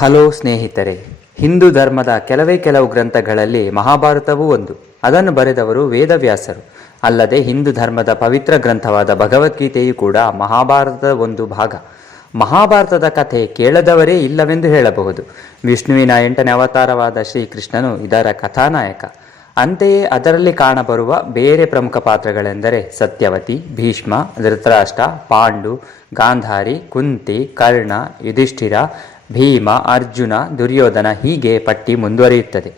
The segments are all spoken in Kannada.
ಹಲೋ ಸ್ನೇಹಿತರೆ, ಹಿಂದೂ ಧರ್ಮದ ಕೆಲವೇ ಕೆಲವು ಗ್ರಂಥಗಳಲ್ಲಿ ಮಹಾಭಾರತವೂ ಒಂದು. ಅದನ್ನು ಬರೆದವರು ವೇದವ್ಯಾಸರು. ಅಲ್ಲದೆ ಹಿಂದೂ ಧರ್ಮದ ಪವಿತ್ರ ಗ್ರಂಥವಾದ ಭಗವದ್ಗೀತೆಯೂ ಕೂಡ ಮಹಾಭಾರತದ ಒಂದು ಭಾಗ. ಮಹಾಭಾರತದ ಕಥೆ ಕೇಳದವರೇ ಇಲ್ಲವೆಂದು ಹೇಳಬಹುದು. ವಿಷ್ಣುವಿನ ಎಂಟನೇ ಅವತಾರವಾದ ಶ್ರೀಕೃಷ್ಣನು ಇದರ ಕಥಾನಾಯಕ. ಅಂತೆಯೇ ಅದರಲ್ಲಿ ಕಾಣಬರುವ ಬೇರೆ ಪ್ರಮುಖ ಪಾತ್ರಗಳೆಂದರೆ ಸತ್ಯವತಿ, ಭೀಷ್ಮ, ಧೃತರಾಷ್ಟ್ರ, ಪಾಂಡು, ಗಾಂಧಾರಿ, ಕುಂತಿ, ಕರ್ಣ, ಯುಧಿಷ್ಠಿರ ಭೀಮ, ಅರ್ಜುನ, ದುರ್ಯೋಧನ ಹೀಗೆ ಪಟ್ಟಿ ಮುಂದುವರಿಯುತ್ತದೆ.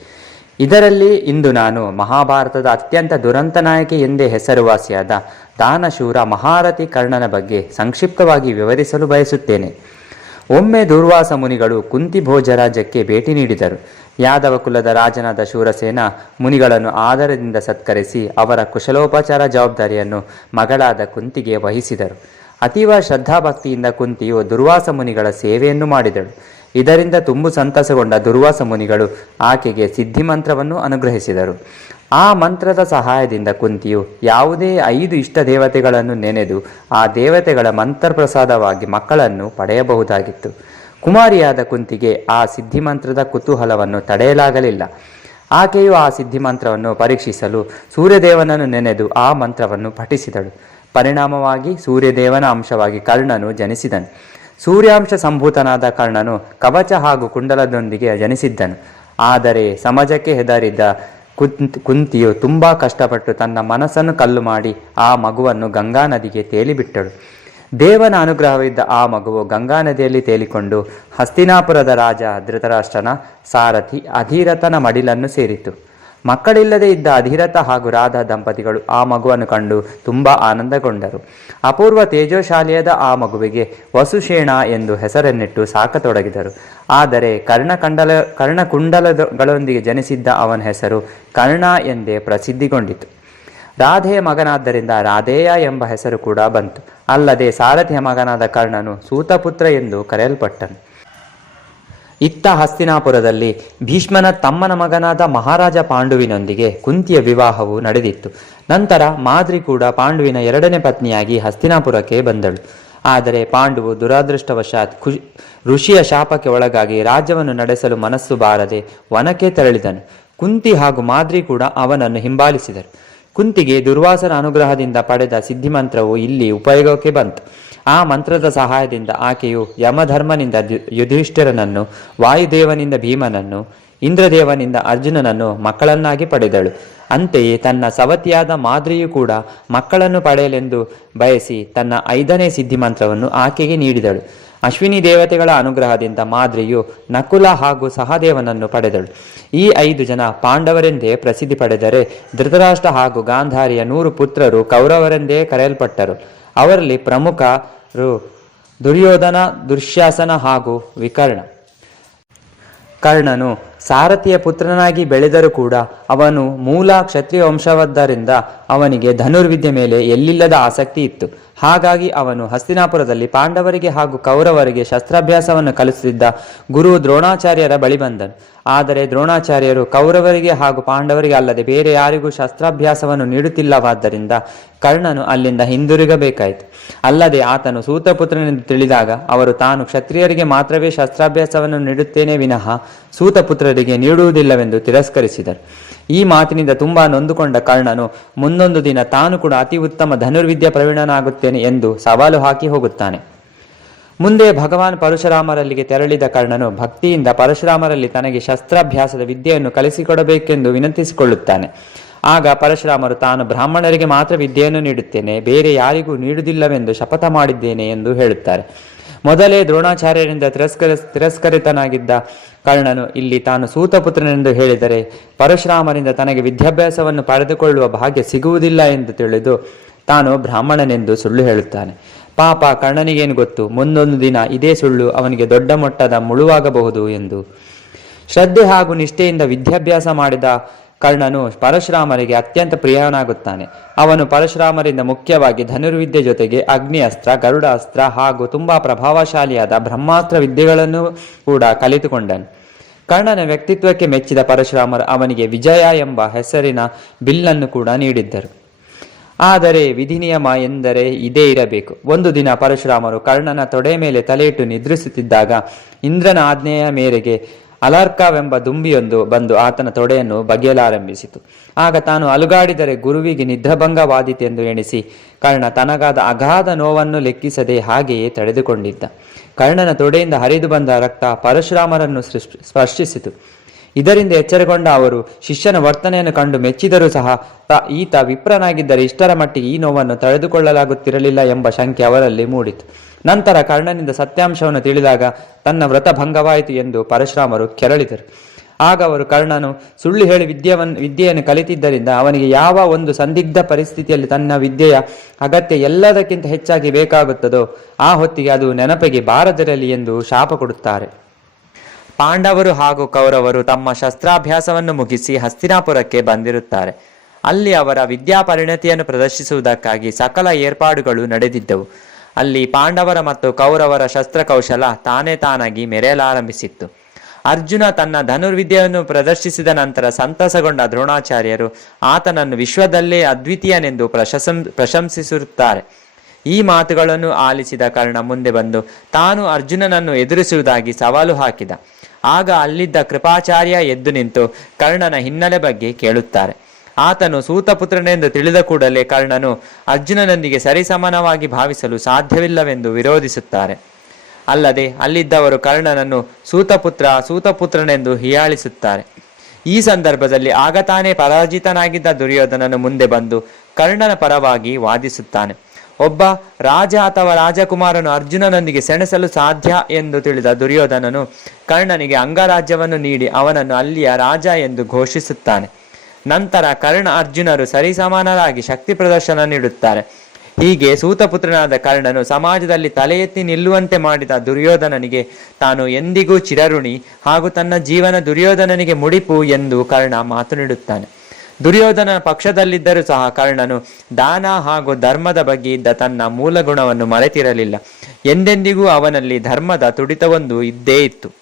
ಇದರಲ್ಲಿ ಇಂದು ನಾನು ಮಹಾಭಾರತದ ಅತ್ಯಂತ ದುರಂತ ನಾಯಕಿ ಎಂದೇ ಹೆಸರುವಾಸಿಯಾದ ದಾನಶೂರ ಮಹಾರಥಿ ಕರ್ಣನ ಬಗ್ಗೆ ಸಂಕ್ಷಿಪ್ತವಾಗಿ ವಿವರಿಸಲು ಬಯಸುತ್ತೇನೆ. ಒಮ್ಮೆ ದುರ್ವಾಸ ಮುನಿಗಳು ಕುಂತಿ ಭೋಜರಾಜಕ್ಕೆ ಭೇಟಿ ನೀಡಿದರು. ಯಾದವ ಕುಲದ ರಾಜನಾದ ಶೂರಸೇನ ಮುನಿಗಳನ್ನು ಆದರದಿಂದ ಸತ್ಕರಿಸಿ ಅವರ ಕುಶಲೋಪಚಾರ ಜವಾಬ್ದಾರಿಯನ್ನು ಮಗಳಾದ ಕುಂತಿಗೆ ವಹಿಸಿದರು. ಅತೀವ ಶ್ರದ್ಧಾಭಕ್ತಿಯಿಂದ ಕುಂತಿಯು ದುರ್ವಾಸ ಮುನಿಗಳ ಸೇವೆಯನ್ನು ಮಾಡಿದಳು. ಇದರಿಂದ ತುಂಬು ಸಂತಸಗೊಂಡ ದುರ್ವಾಸ ಮುನಿಗಳು ಆಕೆಗೆ ಸಿದ್ಧಿಮಂತ್ರವನ್ನು ಅನುಗ್ರಹಿಸಿದರು. ಆ ಮಂತ್ರದ ಸಹಾಯದಿಂದ ಕುಂತಿಯು ಯಾವುದೇ ಐದು ಇಷ್ಟ ದೇವತೆಗಳನ್ನು ನೆನೆದು ಆ ದೇವತೆಗಳ ಮಂತ್ರಪ್ರಸಾದವಾಗಿ ಮಕ್ಕಳನ್ನು ಪಡೆಯಬಹುದಾಗಿತ್ತು. ಕುಮಾರಿಯಾದ ಕುಂತಿಗೆ ಆ ಸಿದ್ಧಿಮಂತ್ರದ ಕುತೂಹಲವನ್ನು ತಡೆಯಲಾಗಲಿಲ್ಲ. ಆಕೆಯು ಆ ಸಿದ್ಧಿಮಂತ್ರವನ್ನು ಪರೀಕ್ಷಿಸಲು ಸೂರ್ಯದೇವನನ್ನು ನೆನೆದು ಆ ಮಂತ್ರವನ್ನು ಪಠಿಸಿದಳು. ಪರಿಣಾಮವಾಗಿ ಸೂರ್ಯದೇವನ ಅಂಶವಾಗಿ ಕರ್ಣನು ಜನಿಸಿದನು. ಸೂರ್ಯಾಂಶ ಸಂಭೂತನಾದ ಕರ್ಣನು ಕವಚ ಹಾಗೂ ಕುಂಡಲದೊಂದಿಗೆ ಜನಿಸಿದ್ದನು. ಆದರೆ ಸಮಾಜಕ್ಕೆ ಹೆದರಿದ್ದ ಕುಂತ್, ಕುಂತಿಯು ತುಂಬ ಕಷ್ಟಪಟ್ಟು ತನ್ನ ಮನಸ್ಸನ್ನು ಕಲ್ಲು ಮಾಡಿ ಆ ಮಗುವನ್ನು ಗಂಗಾ ನದಿಗೆ ತೇಲಿಬಿಟ್ಟಳು. ದೇವನ ಅನುಗ್ರಹವಿದ್ದ ಆ ಮಗುವು ಗಂಗಾ ನದಿಯಲ್ಲಿ ತೇಲಿಕೊಂಡು ಹಸ್ತಿನಾಪುರದ ರಾಜ ಧೃತರಾಷ್ಟ್ರನ ಸಾರಥಿ ಅಧೀರಥನ ಮಡಿಲನ್ನು ಸೇರಿತು. ಮಕ್ಕಳಿಲ್ಲದೆ ಇದ್ದ ಅಧಿರಥ ಹಾಗೂ ರಾಧಾ ದಂಪತಿಗಳು ಆ ಮಗುವನ್ನು ಕಂಡು ತುಂಬಾ ಆನಂದಗೊಂಡರು. ಅಪೂರ್ವ ತೇಜೋಶಾಲಿಯಾದ ಆ ಮಗುವಿಗೆ ವಸುಶೇಣ ಎಂದು ಹೆಸರನ್ನಿಟ್ಟು ಸಾಕತೊಡಗಿದರು. ಆದರೆ ಕರ್ಣಕಂಡಲ, ಕರ್ಣಕುಂಡಲಗಳೊಂದಿಗೆ ಜನಿಸಿದ್ದ ಅವನ ಹೆಸರು ಕರ್ಣ ಎಂದೇ ಪ್ರಸಿದ್ಧಿಗೊಂಡಿತು. ರಾಧೆಯ ಮಗನಾದ್ದರಿಂದ ರಾಧೇಯ ಎಂಬ ಹೆಸರು ಕೂಡ ಬಂತು. ಅಲ್ಲದೆ ಸಾರಥಿಯ ಮಗನಾದ ಕರ್ಣನು ಸೂತಪುತ್ರ ಎಂದು ಕರೆಯಲ್ಪಟ್ಟನು. ಇತ್ತ ಹಸ್ತಿನಾಪುರದಲ್ಲಿ ಭೀಷ್ಮನ ತಮ್ಮನ ಮಗನಾದ ಮಹಾರಾಜ ಪಾಂಡುವಿನೊಂದಿಗೆ ಕುಂತಿಯ ವಿವಾಹವು ನಡೆದಿತ್ತು. ನಂತರ ಮಾದ್ರಿ ಕೂಡ ಪಾಂಡುವಿನ ಎರಡನೇ ಪತ್ನಿಯಾಗಿ ಹಸ್ತಿನಾಪುರಕ್ಕೆ ಬಂದಳು. ಆದರೆ ಪಾಂಡುವು ದುರಾದೃಷ್ಟವಶಾತ್ ಋಷಿಯ ಶಾಪಕ್ಕೆ ಒಳಗಾಗಿ ರಾಜ್ಯವನ್ನು ನಡೆಸಲು ಮನಸ್ಸು ಬಾರದೆ ವನಕ್ಕೆ ತೆರಳಿದನು. ಕುಂತಿ ಹಾಗೂ ಮಾದ್ರಿ ಕೂಡ ಅವನನ್ನು ಹಿಂಬಾಲಿಸಿದರು. ಕುಂತಿಗೆ ದುರ್ವಾಸನ ಅನುಗ್ರಹದಿಂದ ಪಡೆದ ಸಿದ್ಧಿಮಂತ್ರವು ಇಲ್ಲಿ ಉಪಯೋಗಕ್ಕೆ ಬಂತು. ಆ ಮಂತ್ರದ ಸಹಾಯದಿಂದ ಆಕೆಯು ಯಮಧರ್ಮನಿಂದ ಯುಧಿಷ್ಠಿರನನ್ನು, ವಾಯುದೇವನಿಂದ ಭೀಮನನ್ನು, ಇಂದ್ರದೇವನಿಂದ ಅರ್ಜುನನನ್ನು ಮಕ್ಕಳನ್ನಾಗಿ ಪಡೆದಳು. ಅಂತೆಯೇ ತನ್ನ ಸವತಿಯಾದ ಮಾದ್ರಿಯು ಕೂಡ ಮಕ್ಕಳನ್ನು ಪಡೆಯಲೆಂದು ಬಯಸಿ ತನ್ನ ಐದನೇ ಸಿದ್ಧಿಮಂತ್ರವನ್ನು ಆಕೆಗೆ ನೀಡಿದಳು. ಅಶ್ವಿನಿ ದೇವತೆಗಳ ಅನುಗ್ರಹದಿಂದ ಮಾದ್ರಿಯು ನಕುಲ ಹಾಗೂ ಸಹದೇವನನ್ನು ಪಡೆದಳು. ಈ ಐದು ಜನ ಪಾಂಡವರೆಂದೇ ಪ್ರಸಿದ್ಧಿ ಪಡೆದರೆ ಧೃತರಾಷ್ಟ್ರ ಹಾಗೂ ಗಾಂಧಾರಿಯ ನೂರು ಪುತ್ರರು ಕೌರವರೆಂದೇ ಕರೆಯಲ್ಪಟ್ಟರು. ಅವರಲ್ಲಿ ಪ್ರಮುಖರು ದುರ್ಯೋಧನ ದುಶ್ಯಾಸನ ಹಾಗೂ ವಿಕರ್ಣ. ಕರ್ಣನು ಸಾರಥಿಯ ಪುತ್ರನಾಗಿ ಬೆಳೆದರೂ ಕೂಡ ಅವನು ಮೂಲ ಕ್ಷತ್ರಿಯ ವಂಶವದ್ದರಿಂದ ಅವನಿಗೆ ಧನುರ್ವಿದ್ಯೆ ಮೇಲೆ ಎಲ್ಲಿಲ್ಲದ ಆಸಕ್ತಿ ಇತ್ತು. ಹಾಗಾಗಿ ಅವನು ಹಸ್ತಿನಾಪುರದಲ್ಲಿ ಪಾಂಡವರಿಗೆ ಹಾಗೂ ಕೌರವರಿಗೆ ಶಸ್ತ್ರಾಭ್ಯಾಸವನ್ನು ಕಲಿಸುತ್ತಿದ್ದ ಗುರು ದ್ರೋಣಾಚಾರ್ಯರ ಬಳಿ ಬಂದನು. ಆದರೆ ದ್ರೋಣಾಚಾರ್ಯರು ಕೌರವರಿಗೆ ಹಾಗೂ ಪಾಂಡವರಿಗೆ ಅಲ್ಲದೆ ಬೇರೆ ಯಾರಿಗೂ ಶಸ್ತ್ರಾಭ್ಯಾಸವನ್ನು ನೀಡುತ್ತಿಲ್ಲವಾದ್ದರಿಂದ ಕರ್ಣನು ಅಲ್ಲಿಂದ ಹಿಂದಿರುಗಬೇಕಾಯಿತು. ಅಲ್ಲದೆ ಆತನು ಸೂತಪುತ್ರನೆಂದು ತಿಳಿದಾಗ ಅವರು ತಾನು ಕ್ಷತ್ರಿಯರಿಗೆ ಮಾತ್ರವೇ ಶಸ್ತ್ರಾಭ್ಯಾಸವನ್ನು ನೀಡುತ್ತೇನೆ ವಿನಃ ಸೂತಪುತ್ರರಿಗೆ ನೀಡುವುದಿಲ್ಲವೆಂದು ತಿರಸ್ಕರಿಸಿದರು. ಈ ಮಾತಿನಿಂದ ತುಂಬಾ ನೊಂದುಕೊಂಡ ಕರ್ಣನು ಮುಂದೊಂದು ದಿನ ತಾನು ಕೂಡ ಅತಿ ಉತ್ತಮ ಧನುರ್ವಿದ್ಯಾ ಪ್ರವೀಣನಾಗುತ್ತೇನೆ ಎಂದು ಸವಾಲು ಹಾಕಿ ಹೋಗುತ್ತಾನೆ. ಮುಂದೆ ಭಗವಾನ್ ಪರಶುರಾಮರಲ್ಲಿಗೆ ತೆರಳಿದ ಕರ್ಣನು ಭಕ್ತಿಯಿಂದ ಪರಶುರಾಮರಲ್ಲಿ ತನಗೆ ಶಸ್ತ್ರಾಭ್ಯಾಸದ ವಿದ್ಯೆಯನ್ನು ಕಲಿಸಿಕೊಡಬೇಕೆಂದು ವಿನಂತಿಸಿಕೊಳ್ಳುತ್ತಾನೆ. ಆಗ ಪರಶುರಾಮರು, ತಾನು ಬ್ರಾಹ್ಮಣರಿಗೆ ಮಾತ್ರ ವಿದ್ಯೆಯನ್ನು ನೀಡುತ್ತೇನೆ, ಬೇರೆ ಯಾರಿಗೂ ನೀಡುವುದಿಲ್ಲವೆಂದು ಶಪಥ ಮಾಡಿದ್ದೇನೆ ಎಂದು ಹೇಳುತ್ತಾರೆ. ಮೊದಲೇ ದ್ರೋಣಾಚಾರ್ಯರಿಂದ ತಿರಸ್ಕರ, ತಿರಸ್ಕರಿತನಾಗಿದ್ದ ಕರ್ಣನು ಇಲ್ಲಿ ತಾನು ಸೂತಪುತ್ರನೆಂದು ಹೇಳಿದರೆ ಪರಶುರಾಮರಿಂದ ತನಗೆ ವಿದ್ಯಾಭ್ಯಾಸವನ್ನು ಪಡೆದುಕೊಳ್ಳುವ ಭಾಗ್ಯ ಸಿಗುವುದಿಲ್ಲ ಎಂದು ತಿಳಿದು ತಾನು ಬ್ರಾಹ್ಮಣನೆಂದು ಸುಳ್ಳು ಹೇಳುತ್ತಾನೆ. ಪಾಪ ಕರ್ಣನಿಗೇನು ಗೊತ್ತು? ಮುಂದೊಂದು ದಿನ ಇದೇ ಸುಳ್ಳು ಅವನಿಗೆ ದೊಡ್ಡ ಮಟ್ಟದ ಮುಳುವಾಗಬಹುದು ಎಂದು. ಶ್ರದ್ಧೆ ಹಾಗೂ ನಿಷ್ಠೆಯಿಂದ ವಿದ್ಯಾಭ್ಯಾಸ ಮಾಡಿದ ಕರ್ಣನು ಪರಶುರಾಮರಿಗೆ ಅತ್ಯಂತ ಪ್ರಿಯನಾಗುತ್ತಾನೆ. ಅವನು ಪರಶುರಾಮರಿಂದ ಮುಖ್ಯವಾಗಿ ಧನುರ್ವಿದ್ಯೆ ಜೊತೆಗೆ ಅಗ್ನಿ ಅಸ್ತ್ರ ಗರುಡ ಅಸ್ತ್ರ ಹಾಗೂ ತುಂಬಾ ಪ್ರಭಾವಶಾಲಿಯಾದ ಬ್ರಹ್ಮಾಸ್ತ್ರ ವಿದ್ಯೆಗಳನ್ನು ಕೂಡ ಕಲಿತುಕೊಂಡನು. ಕರ್ಣನ ವ್ಯಕ್ತಿತ್ವಕ್ಕೆ ಮೆಚ್ಚಿದ ಪರಶುರಾಮರು ಅವನಿಗೆ ವಿಜಯ ಎಂಬ ಹೆಸರಿನ ಬಿಲ್ಲನ್ನು ಕೂಡ ನೀಡಿದ್ದರು. ಆದರೆ ವಿಧಿ ನಿಯಮ ಎಂದರೆ ಇದೇ ಇರಬೇಕು. ಒಂದು ದಿನ ಪರಶುರಾಮರು ಕರ್ಣನ ತೊಡೆ ಮೇಲೆ ತಲೆಯಿಟ್ಟು ನಿದ್ರಿಸುತ್ತಿದ್ದಾಗ ಇಂದ್ರನ ಆಜ್ಞೆಯ ಮೇರೆಗೆ ಅಲರ್ಕವೆಂಬ ದುಂಬಿಯೊಂದು ಬಂದು ಆತನ ತೊಡೆಯನ್ನು ಬಗೆಯಲಾರಂಭಿಸಿತು. ಆಗ ತಾನು ಅಲುಗಾಡಿದರೆ ಗುರುವಿಗೆ ನಿದ್ರಾಭಂಗವಾದೀತೆಂದು ಎಣಿಸಿ, ಕರ್ಣ ತನಗಾದ ಅಗಾಧ ನೋವನ್ನು ಲೆಕ್ಕಿಸದೆ ಹಾಗೆಯೇ ತಡೆದುಕೊಂಡಿದ್ದ. ಕರ್ಣನ ತೊಡೆಯಿಂದ ಹರಿದು ಬಂದ ರಕ್ತ ಪರಶುರಾಮರನ್ನು ಸ್ಪರ್ಶಿಸಿತು. ಇದರಿಂದ ಎಚ್ಚರಗೊಂಡ ಅವರು, ಶಿಷ್ಯನ ವರ್ತನೆಯನ್ನು ಕಂಡು ಮೆಚ್ಚಿದರೂ ಸಹ ತ, ಈತ ವಿಪ್ರನಾಗಿದ್ದರೆ ಇಷ್ಟರ ಮಟ್ಟಿಗೆ ಈ ನೋವನ್ನು ತಡೆದುಕೊಳ್ಳಲಾಗುತ್ತಿರಲಿಲ್ಲ ಎಂಬ ಶಂಕೆ ಅವರಲ್ಲಿ ಮೂಡಿತು. ನಂತರ ಕರ್ಣನಿಂದ ಸತ್ಯಾಂಶವನ್ನು ತಿಳಿದಾಗ ತನ್ನ ವ್ರತ ಭಂಗವಾಯಿತು ಎಂದು ಪರಶುರಾಮರು ಕೆರಳಿದರು. ಆಗ ಅವರು ಕರ್ಣನು, ಸುಳ್ಳು ಹೇಳಿ ವಿದ್ಯವನ್ನು ವಿದ್ಯೆಯನ್ನು ಕಲಿತಿದ್ದರಿಂದ ಅವನಿಗೆ ಯಾವ ಒಂದು ಸಂದಿಗ್ಧ ಪರಿಸ್ಥಿತಿಯಲ್ಲಿ ತನ್ನ ವಿದ್ಯೆಯ ಅಗತ್ಯ ಎಲ್ಲದಕ್ಕಿಂತ ಹೆಚ್ಚಾಗಿ ಬೇಕಾಗುತ್ತದೋ, ಆ ಹೊತ್ತಿಗೆ ಅದು ನೆನಪಿಗೆ ಬಾರದಿರಲಿ ಎಂದು ಶಾಪ ಕೊಡುತ್ತಾರೆ. ಪಾಂಡವರು ಹಾಗೂ ಕೌರವರು ತಮ್ಮ ಶಸ್ತ್ರಾಭ್ಯಾಸವನ್ನು ಮುಗಿಸಿ ಹಸ್ತಿನಾಪುರಕ್ಕೆ ಬಂದಿರುತ್ತಾರೆ. ಅಲ್ಲಿ ಅವರ ವಿದ್ಯಾ ಪರಿಣತಿಯನ್ನು ಪ್ರದರ್ಶಿಸುವುದಕ್ಕಾಗಿ ಸಕಲ ಏರ್ಪಾಡುಗಳು ನಡೆದಿದ್ದವು. ಅಲ್ಲಿ ಪಾಂಡವರ ಮತ್ತು ಕೌರವರ ಶಸ್ತ್ರಕೌಶಲ ತಾನೇ ತಾನಾಗಿ ಮೆರೆಯಲಾರಂಭಿಸಿತ್ತು. ಅರ್ಜುನ ತನ್ನ ಧನುರ್ವಿದ್ಯೆಯನ್ನು ಪ್ರದರ್ಶಿಸಿದ ನಂತರ ಸಂತಸಗೊಂಡ ದ್ರೋಣಾಚಾರ್ಯರು ಆತನನ್ನು ವಿಶ್ವದಲ್ಲೇ ಅದ್ವಿತೀಯನೆಂದು ಪ್ರಶಂಸ, ಪ್ರಶಂಸಿಸುತ್ತಾರೆ. ಈ ಮಾತುಗಳನ್ನು ಆಲಿಸಿದ ಕರ್ಣ ಮುಂದೆ ಬಂದು ತಾನು ಅರ್ಜುನನನ್ನು ಎದುರಿಸುವುದಾಗಿ ಸವಾಲು ಹಾಕಿದ. ಆಗ ಅಲ್ಲಿದ್ದ ಕೃಪಾಚಾರ್ಯ ಎದ್ದು ನಿಂತು ಕರ್ಣನ ಹಿನ್ನೆಲೆ ಬಗ್ಗೆ ಕೇಳುತ್ತಾರೆ. ಆತನು ಸೂತಪುತ್ರನೆಂದು ತಿಳಿದ ಕೂಡಲೇ ಕರ್ಣನು ಅರ್ಜುನನೊಂದಿಗೆ ಸರಿಸಮಾನವಾಗಿ ಭಾವಿಸಲು ಸಾಧ್ಯವಿಲ್ಲವೆಂದು ವಿರೋಧಿಸುತ್ತಾರೆ. ಅಲ್ಲದೆ ಅಲ್ಲಿದ್ದವರು ಕರ್ಣನನ್ನು ಸೂತಪುತ್ರ, ಸೂತಪುತ್ರನೆಂದು ಹೀಯಾಳಿಸುತ್ತಾರೆ. ಈ ಸಂದರ್ಭದಲ್ಲಿ ಆಗ ತಾನೇ ಪರಾಜಿತನಾಗಿದ್ದ ದುರ್ಯೋಧನನು ಮುಂದೆ ಬಂದು ಕರ್ಣನ ಪರವಾಗಿ ವಾದಿಸುತ್ತಾನೆ. ಒಬ್ಬ ರಾಜ ಅಥವಾ ರಾಜಕುಮಾರನು ಅರ್ಜುನನೊಂದಿಗೆ ಸೆಣಸಲು ಸಾಧ್ಯ ಎಂದು ತಿಳಿದ ದುರ್ಯೋಧನನು ಕರ್ಣನಿಗೆ ಅಂಗರಾಜ್ಯವನ್ನು ನೀಡಿ ಅವನನ್ನು ಅಲ್ಲಿಯ ರಾಜ ಎಂದು ಘೋಷಿಸುತ್ತಾನೆ. ನಂತರ ಕರ್ಣ ಅರ್ಜುನರು ಸರಿಸಮಾನರಾಗಿ ಶಕ್ತಿ ಪ್ರದರ್ಶನ ನೀಡುತ್ತಾರೆ. ಹೀಗೆ ಸೂತಪುತ್ರನಾದ ಕರ್ಣನು ಸಮಾಜದಲ್ಲಿ ತಲೆ ಎತ್ತಿ ನಿಲ್ಲುವಂತೆ ಮಾಡಿದ ದುರ್ಯೋಧನನಿಗೆ ತಾನು ಎಂದಿಗೂ ಚಿರಋಣಿ ಹಾಗೂ ತನ್ನ ಜೀವನ ದುರ್ಯೋಧನನಿಗೆ ಮುಡಿಪು ಎಂದು ಕರ್ಣ ಮಾತು ನೀಡುತ್ತಾನೆ. ದುರ್ಯೋಧನ ಪಕ್ಷದಲ್ಲಿದ್ದರೂ ಸಹ ಕರ್ಣನು ದಾನ ಹಾಗೂ ಧರ್ಮದ ಬಗ್ಗೆ ಇದ್ದ ತನ್ನ ಮೂಲ ಗುಣವನ್ನು ಮರೆತಿರಲಿಲ್ಲ. ಎಂದೆಂದಿಗೂ ಅವನಲ್ಲಿ ಧರ್ಮದ ತುಡಿತವೊಂದು ಇದ್ದೇ ಇತ್ತು.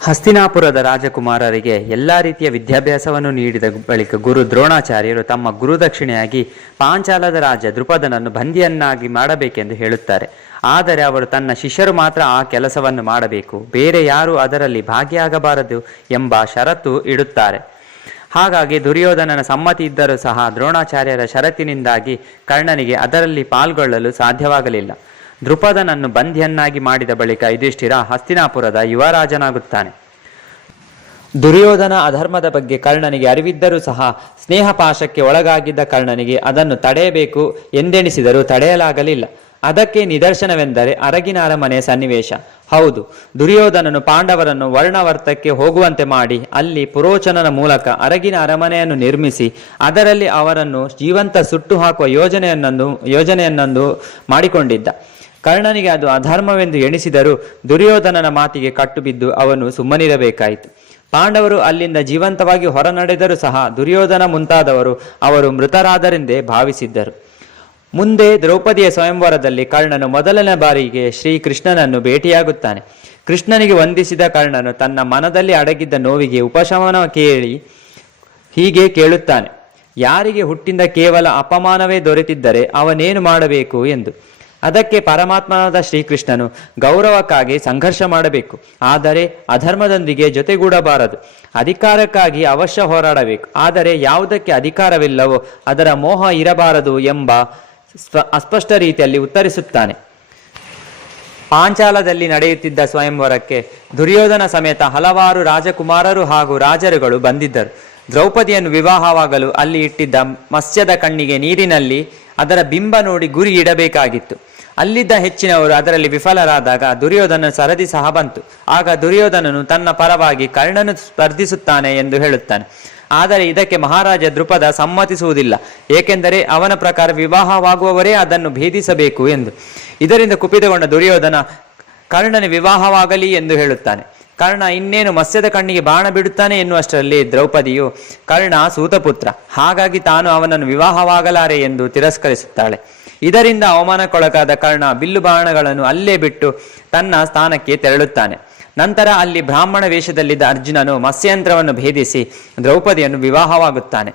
ಹಸ್ತಿನಾಪುರದ ರಾಜಕುಮಾರರಿಗೆ ಎಲ್ಲ ರೀತಿಯ ವಿದ್ಯಾಭ್ಯಾಸವನ್ನು ನೀಡಿದ ಬಳಿಕ ಗುರು ದ್ರೋಣಾಚಾರ್ಯರು ತಮ್ಮ ಗುರುದಕ್ಷಿಣೆಯಾಗಿ ಪಾಂಚಾಲದ ರಾಜ ದೃಪದನನ್ನು ಬಂದಿಯನ್ನಾಗಿ ಮಾಡಬೇಕೆಂದು ಹೇಳುತ್ತಾರೆ. ಆದರೆ ಅವರು ತನ್ನ ಶಿಷ್ಯರು ಮಾತ್ರ ಆ ಕೆಲಸವನ್ನು ಮಾಡಬೇಕು. ಬೇರೆ ಯಾರೂ ಅದರಲ್ಲಿ ಭಾಗಿಯಾಗಬಾರದು ಎಂಬ ಷರತ್ತು ಇಡುತ್ತಾರೆ. ಹಾಗಾಗಿ ದುರ್ಯೋಧನನ ಸಮ್ಮತಿ ಇದ್ದರೂ ಸಹ ದ್ರೋಣಾಚಾರ್ಯರ ಷರತ್ತಿನಿಂದಾಗಿ ಕರ್ಣನಿಗೆ ಅದರಲ್ಲಿ ಪಾಲ್ಗೊಳ್ಳಲು ಸಾಧ್ಯವಾಗಲಿಲ್ಲ. ದೃಪದನನ್ನು ಬಂಧಿಯನ್ನಾಗಿ ಮಾಡಿದ ಬಳಿಕ ಯುಧಿಷ್ಠಿರ ಹಸ್ತಿನಾಪುರದ ಯುವರಾಜನಾಗುತ್ತಾನೆ. ದುರ್ಯೋಧನ ಅಧರ್ಮದ ಬಗ್ಗೆ ಕರ್ಣನಿಗೆ ಅರಿವಿದ್ದರೂ ಸಹ ಸ್ನೇಹಪಾಶಕ್ಕೆ ಒಳಗಾಗಿದ್ದ ಕರ್ಣನಿಗೆ ಅದನ್ನು ತಡೆಯಬೇಕು ಎಂದೆಣಿಸಿದರೂ ತಡೆಯಲಾಗಲಿಲ್ಲ. ಅದಕ್ಕೆ ನಿದರ್ಶನವೆಂದರೆ ಅರಗಿನ ಅರಮನೆಯ ಸನ್ನಿವೇಶ. ಹೌದು, ದುರ್ಯೋಧನನು ಪಾಂಡವರನ್ನು ವರ್ಣವರ್ತಕ್ಕೆ ಹೋಗುವಂತೆ ಮಾಡಿ, ಅಲ್ಲಿ ಪುರೋಚನನ ಮೂಲಕ ಅರಗಿನ ಅರಮನೆಯನ್ನು ನಿರ್ಮಿಸಿ, ಅದರಲ್ಲಿ ಅವರನ್ನು ಜೀವಂತ ಸುಟ್ಟು ಹಾಕುವ ಯೋಜನೆಯನ್ನೊಂದು ಯೋಜನೆಯನ್ನೊಂದು ಮಾಡಿಕೊಂಡಿದ್ದ. ಕರ್ಣನಿಗೆ ಅದು ಅಧರ್ಮವೆಂದು ಎಣಿಸಿದರೂ ದುರ್ಯೋಧನನ ಮಾತಿಗೆ ಕಟ್ಟುಬಿದ್ದು ಅವನು ಸುಮ್ಮನಿರಬೇಕಾಯಿತು. ಪಾಂಡವರು ಅಲ್ಲಿಂದ ಜೀವಂತವಾಗಿ ಹೊರನಡೆದರೂ ಸಹ ದುರ್ಯೋಧನ ಮುಂತಾದವರು ಅವರು ಮೃತರಾದರೆಂದೇ ಭಾವಿಸಿದ್ದರು. ಮುಂದೆ ದ್ರೌಪದಿಯ ಸ್ವಯಂವರದಲ್ಲಿ ಕರ್ಣನು ಮೊದಲನೇ ಬಾರಿಗೆ ಶ್ರೀಕೃಷ್ಣನನ್ನು ಭೇಟಿಯಾಗುತ್ತಾನೆ. ಕೃಷ್ಣನಿಗೆ ವಂದಿಸಿದ ಕರ್ಣನು ತನ್ನ ಮನದಲ್ಲಿ ಅಡಗಿದ್ದ ನೋವಿಗೆ ಉಪಶಮನ ಕೇಳಿ ಹೀಗೆ ಕೇಳುತ್ತಾನೆ. ಯಾರಿಗೆ ಹುಟ್ಟಿಂದ ಕೇವಲ ಅಪಮಾನವೇ ದೊರೆತಿದ್ದರೆ ಅವನೇನು ಮಾಡಬೇಕು ಎಂದು. ಅದಕ್ಕೆ ಪರಮಾತ್ಮನಾದ ಶ್ರೀಕೃಷ್ಣನು ಗೌರವಕ್ಕಾಗಿ ಸಂಘರ್ಷ ಮಾಡಬೇಕು. ಆದರೆ ಅಧರ್ಮದೊಂದಿಗೆ ಜೊತೆಗೂಡಬಾರದು. ಅಧಿಕಾರಕ್ಕಾಗಿ ಅವಶ್ಯ ಹೋರಾಡಬೇಕು. ಆದರೆ ಯಾವುದಕ್ಕೆ ಅಧಿಕಾರವಿಲ್ಲವೋ ಅದರ ಮೋಹ ಇರಬಾರದು ಎಂಬ ಅಸ್ಪಷ್ಟ ರೀತಿಯಲ್ಲಿ ಉತ್ತರಿಸುತ್ತಾನೆ. ಪಾಂಚಾಲದಲ್ಲಿ ನಡೆಯುತ್ತಿದ್ದ ಸ್ವಯಂವರಕ್ಕೆ ದುರ್ಯೋಧನ ಸಮೇತ ಹಲವಾರು ರಾಜಕುಮಾರರು ಹಾಗೂ ರಾಜರುಗಳು ಬಂದಿದ್ದರು. ದ್ರೌಪದಿಯನ್ನು ವಿವಾಹವಾಗಲು ಅಲ್ಲಿ ಇಟ್ಟಿದ್ದ ಮತ್ಸ್ಯದ ಕಣ್ಣಿಗೆ ನೀರಿನಲ್ಲಿ ಅದರ ಬಿಂಬ ನೋಡಿ ಗುರಿ ಇಡಬೇಕಾಗಿತ್ತು. ಅಲ್ಲಿದ್ದ ಹೆಚ್ಚಿನವರು ಅದರಲ್ಲಿ ವಿಫಲರಾದಾಗ ದುರ್ಯೋಧನ ಸರದಿ ಸಹ ಬಂತು. ಆಗ ದುರ್ಯೋಧನನು ತನ್ನ ಪರವಾಗಿ ಕರ್ಣನು ಸ್ಪರ್ಧಿಸುತ್ತಾನೆ ಎಂದು ಹೇಳುತ್ತಾನೆ. ಆದರೆ ಇದಕ್ಕೆ ಮಹಾರಾಜ ದೃಪದ ಸಮ್ಮತಿಸುವುದಿಲ್ಲ, ಏಕೆಂದರೆ ಅವನ ಪ್ರಕಾರ ವಿವಾಹವಾಗುವವರೇ ಅದನ್ನು ಭೇದಿಸಬೇಕು ಎಂದು. ಇದರಿಂದ ಕುಪಿತಗೊಂಡ ದುರ್ಯೋಧನ ಕರ್ಣನ ವಿವಾಹವಾಗಲಿ ಎಂದು ಹೇಳುತ್ತಾನೆ. ಕರ್ಣ ಇನ್ನೇನು ಮತ್ಸ್ಯದ ಕಣ್ಣಿಗೆ ಬಾಣ ಬಿಡುತ್ತಾನೆ ಎನ್ನುವಷ್ಟರಲ್ಲಿ ದ್ರೌಪದಿಯು, ಕರ್ಣ ಸೂತಪುತ್ರ, ಹಾಗಾಗಿ ತಾನು ಅವನನ್ನು ವಿವಾಹವಾಗಲಾರೆ ಎಂದು ತಿರಸ್ಕರಿಸುತ್ತಾಳೆ. ಇದರಿಂದ ಅವಮಾನಕ್ಕೊಳಗಾದ ಕರ್ಣ ಬಿಲ್ಲು ಬಾಣಗಳನ್ನು ಅಲ್ಲೇ ಬಿಟ್ಟು ತನ್ನ ಸ್ಥಾನಕ್ಕೆ ತೆರಳುತ್ತಾನೆ. ನಂತರ ಅಲ್ಲಿ ಬ್ರಾಹ್ಮಣ ವೇಷದಲ್ಲಿದ್ದ ಅರ್ಜುನನು ಮತ್ಸ್ಯಂತ್ರವನ್ನು ಭೇದಿಸಿ ದ್ರೌಪದಿಯನ್ನು ವಿವಾಹವಾಗುತ್ತಾನೆ.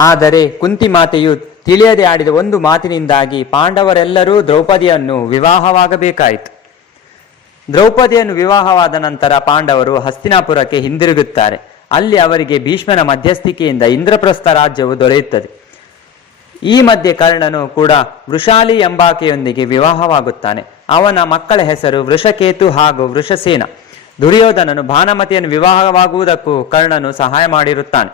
ಆದರೆ ಕುಂತಿ ಮಾತೆಯು ತಿಳಿಯದೆ ಆಡಿದ ಒಂದು ಮಾತಿನಿಂದಾಗಿ ಪಾಂಡವರೆಲ್ಲರೂ ದ್ರೌಪದಿಯನ್ನು ವಿವಾಹವಾಗಬೇಕಾಯಿತು. ದ್ರೌಪದಿಯನ್ನು ವಿವಾಹವಾದ ನಂತರ ಪಾಂಡವರು ಹಸ್ತಿನಾಪುರಕ್ಕೆ ಹಿಂದಿರುಗುತ್ತಾರೆ. ಅಲ್ಲಿ ಅವರಿಗೆ ಭೀಷ್ಮನ ಮಧ್ಯಸ್ಥಿಕೆಯಿಂದ ಇಂದ್ರಪ್ರಸ್ಥ ರಾಜ್ಯವು ದೊರೆಯುತ್ತದೆ. ಈ ಮಧ್ಯೆ ಕರ್ಣನು ಕೂಡ ವೃಷಾಲಿ ಎಂಬಾಕೆಯೊಂದಿಗೆ ವಿವಾಹವಾಗುತ್ತಾನೆ. ಅವನ ಮಕ್ಕಳ ಹೆಸರು ವೃಷಕೇತು ಹಾಗೂ ವೃಷಸೇನ. ದುರ್ಯೋಧನನು ಭಾನಮತಿಯನ್ನು ವಿವಾಹವಾಗುವುದಕ್ಕೂ ಕರ್ಣನು ಸಹಾಯ ಮಾಡಿರುತ್ತಾನೆ.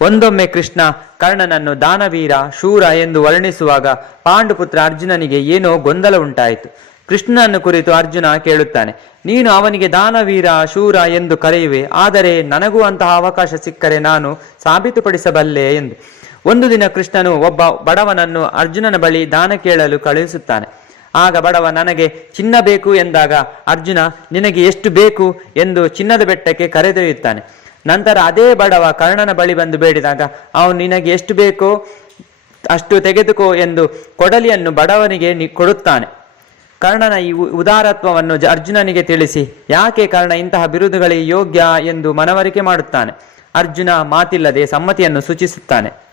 ಒಂದೊಮ್ಮೆ ಕೃಷ್ಣ, ಕರ್ಣನನ್ನು ದಾನವೀರ, ಶೂರ ಎಂದು ವರ್ಣಿಸುವಾಗ ಪಾಂಡುಪುತ್ರ ಅರ್ಜುನನಿಗೆ ಏನೋ ಗೊಂದಲ ಉಂಟಾಯಿತು. ಕೃಷ್ಣನನ್ನು ಕುರಿತು ಅರ್ಜುನ ಕೇಳುತ್ತಾನೆ, ನೀನು ಅವನಿಗೆ ದಾನವೀರ, ಶೂರ ಎಂದು ಕರೆಯುವೆ, ಆದರೆ ನನಗೂ ಅಂತಹ ಅವಕಾಶ ಸಿಕ್ಕರೆ ನಾನು ಸಾಬೀತುಪಡಿಸಬಲ್ಲೆ? ಎಂದು. ಒಂದು ದಿನ ಕೃಷ್ಣನು ಒಬ್ಬ ಬಡವನನ್ನು ಅರ್ಜುನನ ಬಳಿ ದಾನ ಕೇಳಲು ಕಳುಹಿಸುತ್ತಾನೆ. ಆಗ ಬಡವ ನನಗೆ ಚಿನ್ನ ಬೇಕು ಎಂದಾಗ ಅರ್ಜುನ ನಿನಗೆ ಎಷ್ಟು ಬೇಕು ಎಂದು ಚಿನ್ನದ ಬೆಟ್ಟಕ್ಕೆ ಕರೆದೊಯ್ಯುತ್ತಾನೆ. ನಂತರ ಅದೇ ಬಡವ ಕರ್ಣನ ಬಳಿ ಬಂದು ಬೇಡಿದಾಗ ಅವನು ನಿನಗೆ ಎಷ್ಟು ಬೇಕೋ ಅಷ್ಟು ತೆಗೆದುಕೋ ಎಂದು ಕೊಡಲಿಯನ್ನು ಬಡವನಿಗೆ ಕೊಡುತ್ತಾನೆ. ಕರ್ಣನ ಈ ಉದಾರತ್ವವನ್ನು ಅರ್ಜುನನಿಗೆ ತಿಳಿಸಿ, ಯಾಕೆ ಕರ್ಣ ಇಂತಹ ಬಿರುದುಗಳಿಗೆ ಯೋಗ್ಯ? ಎಂದು ಮನವರಿಕೆ ಮಾಡುತ್ತಾನೆ. ಅರ್ಜುನ ಮಾತಿಲ್ಲದೆ ಸಮ್ಮತಿಯನ್ನು ಸೂಚಿಸುತ್ತಾನೆ.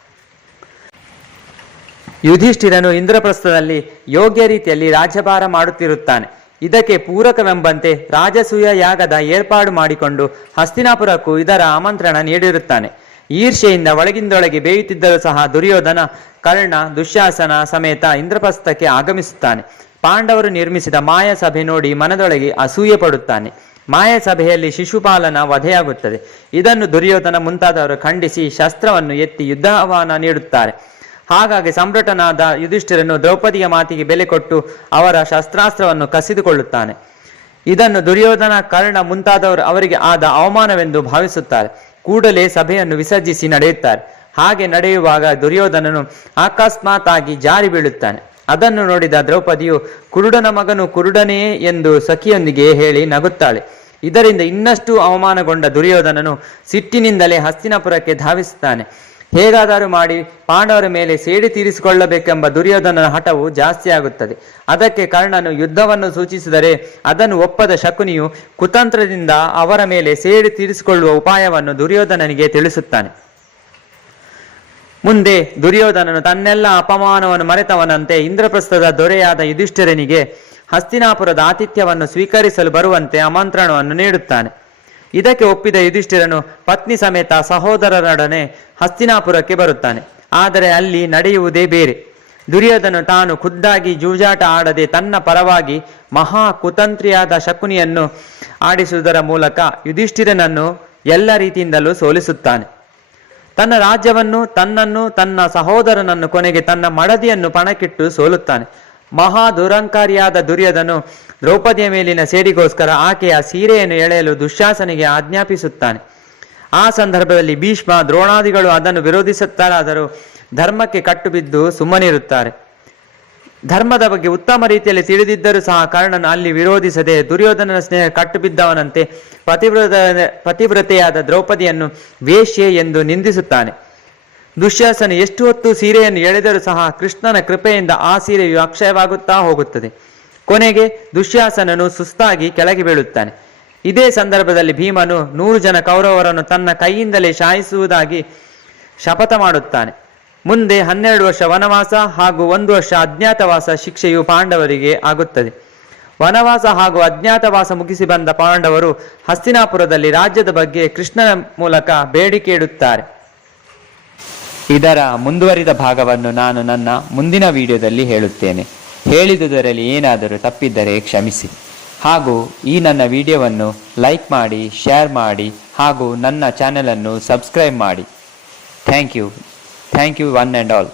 ಯುಧಿಷ್ಠಿರನು ಇಂದ್ರಪ್ರಸ್ಥದಲ್ಲಿ ಯೋಗ್ಯ ರೀತಿಯಲ್ಲಿ ರಾಜ್ಯಭಾರ ಮಾಡುತ್ತಿರುತ್ತಾನೆ. ಇದಕ್ಕೆ ಪೂರಕವೆಂಬಂತೆ ರಾಜಸೂಯ ಯಾಗದ ಏರ್ಪಾಡು ಮಾಡಿಕೊಂಡು ಹಸ್ತಿನಾಪುರಕ್ಕೂ ಇದರ ಆಮಂತ್ರಣ ನೀಡಿರುತ್ತಾನೆ. ಈರ್ಷೆಯಿಂದ ಒಳಗಿಂದೊಳಗೆ ಬೇಯುತ್ತಿದ್ದರೂ ಸಹ ದುರ್ಯೋಧನ, ಕರ್ಣ, ದುಶ್ಯಾಸನ ಸಮೇತ ಇಂದ್ರಪ್ರಸ್ಥಕ್ಕೆ ಆಗಮಿಸುತ್ತಾನೆ. ಪಾಂಡವರು ನಿರ್ಮಿಸಿದ ಮಾಯ ಸಭೆ ನೋಡಿ ಮನದೊಳಗೆ ಅಸೂಯೆ ಪಡುತ್ತಾನೆ. ಮಾಯ ಸಭೆಯಲ್ಲಿ ಶಿಶುಪಾಲನ ವಧೆಯಾಗುತ್ತದೆ. ಇದನ್ನು ದುರ್ಯೋಧನ ಮುಂತಾದವರು ಖಂಡಿಸಿ ಶಸ್ತ್ರವನ್ನು ಎತ್ತಿ ಯುದ್ಧ ಆಹ್ವಾನ ನೀಡುತ್ತಾರೆ. ಹಾಗಾಗಿ ಸಂಭ್ರಟನಾದ ಯುಧಿಷ್ಠಿರನು ದ್ರೌಪದಿಯ ಮಾತಿಗೆ ಬೆಲೆ ಕೊಟ್ಟು ಅವರ ಶಸ್ತ್ರಾಸ್ತ್ರವನ್ನು ಕಸಿದುಕೊಳ್ಳುತ್ತಾನೆ. ಇದನ್ನು ದುರ್ಯೋಧನ ಕರ್ಣ ಮುಂತಾದವರು ಅವರಿಗೆ ಆದ ಅವಮಾನವೆಂದು ಭಾವಿಸುತ್ತಾರೆ. ಕೂಡಲೇ ಸಭೆಯನ್ನು ವಿಸರ್ಜಿಸಿ ನಡೆಯುತ್ತಾರೆ. ಹಾಗೆ ನಡೆಯುವಾಗ ದುರ್ಯೋಧನನು ಅಕಸ್ಮಾತ್ ಆಗಿ ಜಾರಿ ಬೀಳುತ್ತಾನೆ. ಅದನ್ನು ನೋಡಿದ ದ್ರೌಪದಿಯು, ಕುರುಡನ ಮಗನು ಕುರುಡನೇ ಎಂದು ಸಖಿಯೊಂದಿಗೆ ಹೇಳಿ ನಗುತ್ತಾಳೆ. ಇದರಿಂದ ಇನ್ನಷ್ಟು ಅವಮಾನಗೊಂಡ ದುರ್ಯೋಧನನು ಸಿಟ್ಟಿನಿಂದಲೇ ಹಸ್ತಿನಪುರಕ್ಕೆ ಧಾವಿಸುತ್ತಾನೆ. ಹೇಗಾದರೂ ಮಾಡಿ ಪಾಂಡವರ ಮೇಲೆ ಸೇಡಿ ತೀರಿಸಿಕೊಳ್ಳಬೇಕೆಂಬ ದುರ್ಯೋಧನನ ಹಠವು ಜಾಸ್ತಿಯಾಗುತ್ತದೆ ಅದಕ್ಕೆ ಕರ್ಣನು ಯುದ್ಧವನ್ನು ಸೂಚಿಸಿದರೆ ಅದನ್ನು ಒಪ್ಪದ ಶಕುನಿಯು ಕುತಂತ್ರದಿಂದ ಅವರ ಮೇಲೆ ಸೇಡಿ ತೀರಿಸಿಕೊಳ್ಳುವ ಉಪಾಯವನ್ನು ದುರ್ಯೋಧನನಿಗೆ ತಿಳಿಸುತ್ತಾನೆ. ಮುಂದೆ ದುರ್ಯೋಧನನು ತನ್ನೆಲ್ಲ ಅಪಮಾನವನ್ನು ಮರೆತವನಂತೆ ಇಂದ್ರಪ್ರಸ್ಥದ ದೊರೆಯಾದ ಯುಧಿಷ್ಠಿರನಿಗೆ ಹಸ್ತಿನಾಪುರದ ಆತಿಥ್ಯವನ್ನು ಸ್ವೀಕರಿಸಲು ಬರುವಂತೆ ಆಮಂತ್ರಣವನ್ನು ನೀಡುತ್ತಾನೆ. ಇದಕ್ಕೆ ಒಪ್ಪಿದ ಯುಧಿಷ್ಠಿರನು ಪತ್ನಿ ಸಮೇತ ಸಹೋದರರೊಡನೆ ಹಸ್ತಿನಾಪುರಕ್ಕೆ ಬರುತ್ತಾನೆ. ಆದರೆ ಅಲ್ಲಿ ನಡೆಯುವುದೇ ಬೇರೆ. ದುರ್ಯೋಧನು ತಾನು ಖುದ್ದಾಗಿ ಜೂಜಾಟ ಆಡದೆ ತನ್ನ ಪರವಾಗಿ ಮಹಾ ಕುತಂತ್ರಿಯಾದ ಶಕುನಿಯನ್ನು ಆಡಿಸುವುದರ ಮೂಲಕ ಯುಧಿಷ್ಠಿರನನ್ನು ಎಲ್ಲ ರೀತಿಯಿಂದಲೂ ಸೋಲಿಸುತ್ತಾನೆ. ತನ್ನ ರಾಜ್ಯವನ್ನು, ತನ್ನನ್ನು, ತನ್ನ ಸಹೋದರನನ್ನು ಕೊನೆಗೆ ತನ್ನ ಮಡದಿಯನ್ನು ಪಣಕ್ಕಿಟ್ಟು ಸೋಲುತ್ತಾನೆ. ಮಹಾ ದುರಂಕಾರಿಯಾದ ದುರ್ಯೋಧನು ದ್ರೌಪದಿಯ ಮೇಲಿನ ಸೇಡಿಗೋಸ್ಕರ ಆಕೆಯ ಸೀರೆಯನ್ನು ಎಳೆಯಲು ದುಶ್ಯಾಸನಿಗೆ ಆಜ್ಞಾಪಿಸುತ್ತಾನೆ. ಆ ಸಂದರ್ಭದಲ್ಲಿ ಭೀಷ್ಮ ದ್ರೋಣಾದಿಗಳು ಅದನ್ನು ವಿರೋಧಿಸುತ್ತಾರಾದರೂ ಧರ್ಮಕ್ಕೆ ಕಟ್ಟುಬಿದ್ದು ಸುಮ್ಮನಿರುತ್ತಾರೆ. ಧರ್ಮದ ಬಗ್ಗೆ ಉತ್ತಮ ರೀತಿಯಲ್ಲಿ ತಿಳಿದಿದ್ದರೂ ಸಹ ಕರ್ಣನು ಅಲ್ಲಿ ವಿರೋಧಿಸದೆ ದುರ್ಯೋಧನನ ಸ್ನೇಹ ಕಟ್ಟುಬಿದ್ದವನಂತೆ ಪತಿವ್ರತ, ಪತಿವ್ರತೆಯಾದ ದ್ರೌಪದಿಯನ್ನು ವೇಶ್ಯೆ ಎಂದು ನಿಂದಿಸುತ್ತಾನೆ. ದುಶ್ಯಾಸನ ಎಷ್ಟು ಹೊತ್ತು ಸೀರೆಯನ್ನು ಎಳೆದರೂ ಸಹ ಕೃಷ್ಣನ ಕೃಪೆಯಿಂದ ಆ ಸೀರೆಯು ಅಕ್ಷಯವಾಗುತ್ತಾ ಹೋಗುತ್ತದೆ. ಕೊನೆಗೆ ದುಶ್ಯಾಸನನು ಸುಸ್ತಾಗಿ ಕೆಳಗೆ ಬೀಳುತ್ತಾನೆ. ಇದೇ ಸಂದರ್ಭದಲ್ಲಿ ಭೀಮನು ನೂರು ಜನ ಕೌರವರನ್ನು ತನ್ನ ಕೈಯಿಂದಲೇ ಶಾಯಿಸುವುದಾಗಿ ಶಪಥ ಮಾಡುತ್ತಾನೆ. ಮುಂದೆ ಹನ್ನೆರಡು ವರ್ಷ ವನವಾಸ ಹಾಗೂ ಒಂದು ವರ್ಷ ಅಜ್ಞಾತವಾಸ ಶಿಕ್ಷೆಯು ಪಾಂಡವರಿಗೆ ಆಗುತ್ತದೆ. ವನವಾಸ ಹಾಗೂ ಅಜ್ಞಾತವಾಸ ಮುಗಿಸಿ ಬಂದ ಪಾಂಡವರು ಹಸ್ತಿನಾಪುರದಲ್ಲಿ ರಾಜ್ಯದ ಬಗ್ಗೆ ಕೃಷ್ಣನ ಮೂಲಕ ಬೇಡಿಕೆ ಇಡುತ್ತಾರೆ. ಇದರ ಮುಂದುವರಿದ ಭಾಗವನ್ನು ನಾನು ನನ್ನ ಮುಂದಿನ ವಿಡಿಯೋದಲ್ಲಿ ಹೇಳುತ್ತೇನೆ. ಹೇಳಿದುದರಲ್ಲಿ ಏನಾದರೂ ತಪ್ಪಿದ್ದರೆ ಕ್ಷಮಿಸಿ. ಹಾಗೂ ಈ ನನ್ನ ವಿಡಿಯೋವನ್ನು ಲೈಕ್ ಮಾಡಿ, ಶೇರ್ ಮಾಡಿ, ಹಾಗೂ ನನ್ನ ಚಾನಲನ್ನು ಸಬ್ಸ್ಕ್ರೈಬ್ ಮಾಡಿ. Thank you. Thank you one and all.